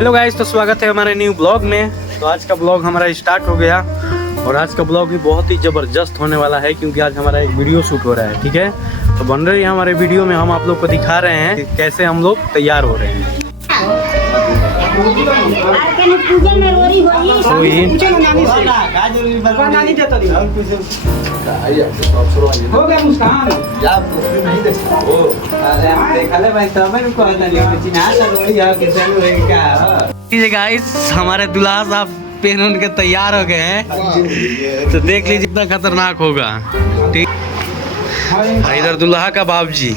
Hello guys, तो स्वागत है हमारे न्यू ब्लॉग में। तो आज का ब्लॉग हमारा स्टार्ट हो गया और आज का ब्लॉग भी बहुत ही ज़बरदस्त होने वाला है क्योंकि आज हमारा एक वीडियो शूट हो रहा है। ठीक है, तो बन रही है हमारे वीडियो में हम आप लोग को दिखा रहे हैं कि कैसे हम लोग तैयार हो रहे हैं। गाइस, हमारे दुल्हा साहब पेन उनके तैयार हो गए हैं, तो देख लीजिए कितना खतरनाक होगा। ठीक, इधर दुल्हा का बाप जी,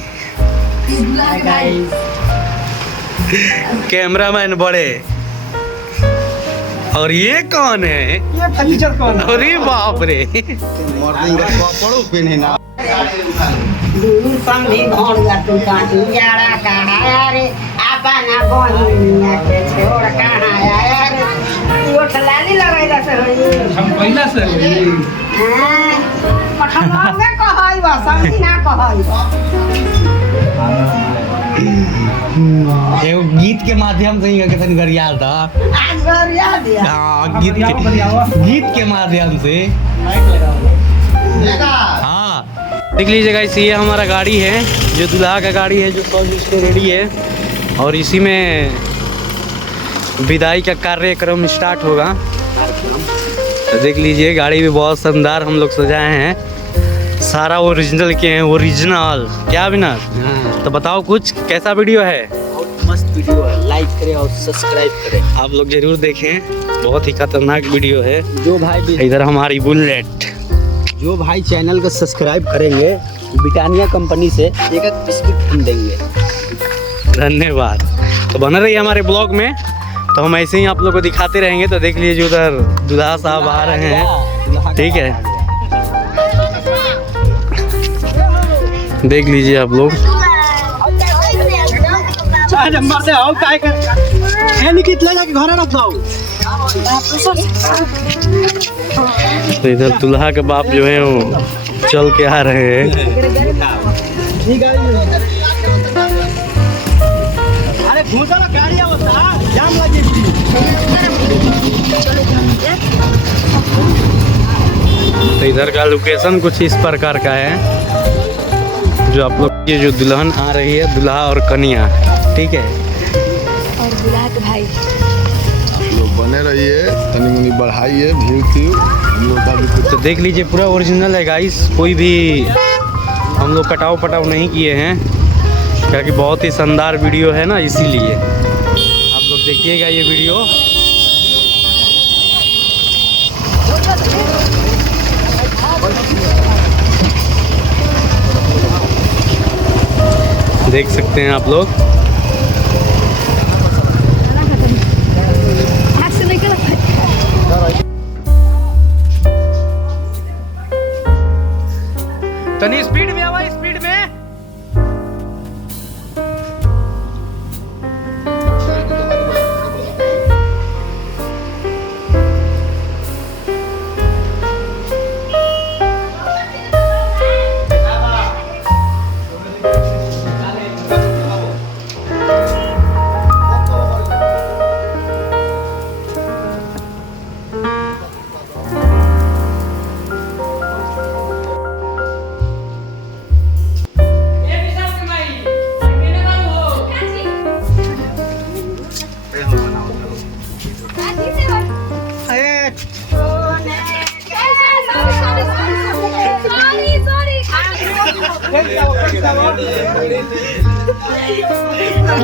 कैमरामैन बड़े, और ये कौन है? ये फर्नीचर कौन है? अरे बाप रे, गीत के माध्यम से ही गरियाल था। हाँ, गीत के माध्यम से। हाँ, देख लीजिएगा, इसी ये हमारा गाड़ी है, जो दुल्हा का गाड़ी है, जो सब इसको रेडी है और इसी में विदाई का कार्यक्रम स्टार्ट होगा। तो देख लीजिए, गाड़ी भी बहुत शानदार हम लोग सजाए हैं, सारा ओरिजिनल के हैं। ओरिजिनल क्या बिना? तो बताओ कुछ, कैसा वीडियो है? बहुत मस्त वीडियो है, लाइक करें और सब्सक्राइब करें। आप लोग जरूर देखें, बहुत ही खतरनाक वीडियो है। जो भाई इधर हमारी बुलेट, जो भाई चैनल को सब्सक्राइब करेंगे, ब्रिटानिया कंपनी से एक बिस्किट हम देंगे। धन्यवाद। तो बना रही हमारे ब्लॉग में, तो हम ऐसे ही आप लोग को दिखाते रहेंगे। तो देख लीजिए, उधर दुल्हा साहब आ रहे हैं। ठीक है, देख लीजिए आप लोग। तो इधर दुल्हा के बाप जो है वो चल के आ रहे हैं। तो इधर का लोकेशन कुछ इस प्रकार का है, जो आप लोग ये जो दुल्हन आ रही है, दुल्हा और कन्या, ठीक है, और दुल्हा के भाई लोग बने रहिए, तनी मुनी बढ़ाइए भीड़ हम लोग का भी। तो देख लीजिए, पूरा ओरिजिनल है गाइस, कोई भी हम लोग कटाव पटाव नहीं किए हैं, क्योंकि बहुत ही शानदार वीडियो है ना, इसीलिए आप लोग देखिएगा ये वीडियो। देख सकते हैं आप लोग। तनी स्पीड में आवा, स्पीड में।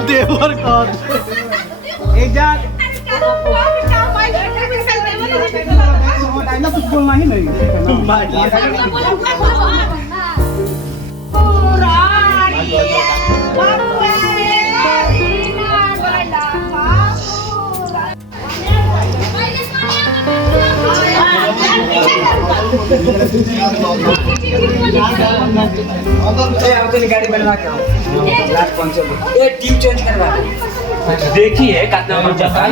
देवर कौन? एक जा कुछ बोलना ही नहीं। गाड़ी बनवा के लास्ट पंचर ये ट्यूब चेंज करवा देखिए कितना हो जाता है।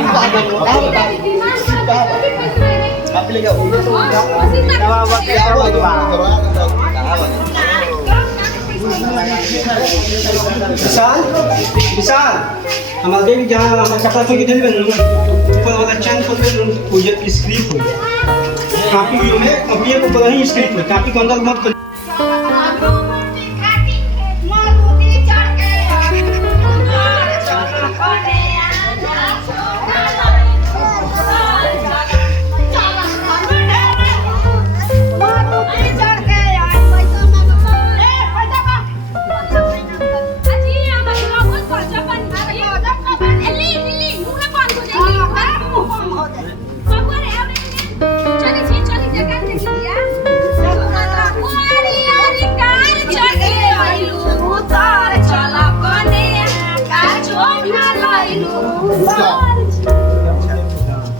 विशाल विशाल हमारे देवी जहाँ हमारे कपड़ा खोल के दे देंगे ऊपर वाला चैन खोल के पूजा की स्क्रीप हो जाए कापी में कॉपी को पता नहीं स्क्रीप हो कापी के अंदर मत खोल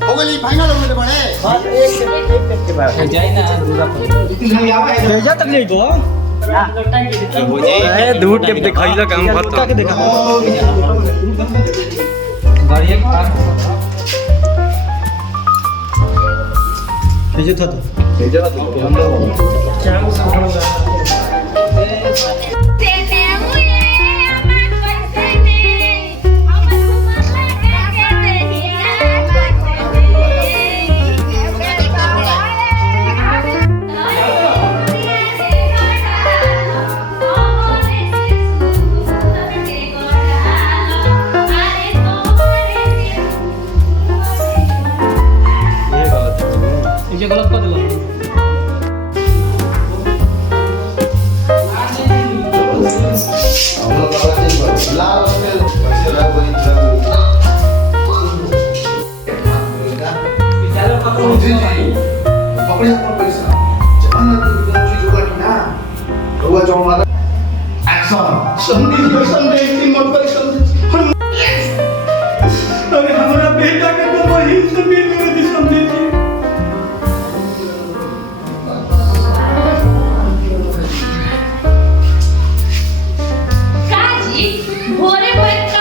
हो गई फाइनल हो गए बड़े भेजा तक ले गो दूर टेप दिखाइला काम करता के देखा भेजो था तो गलत कर दिला अरे हमारा बेटा के तो वही संदेश में संदेश काजी भोरे भोरे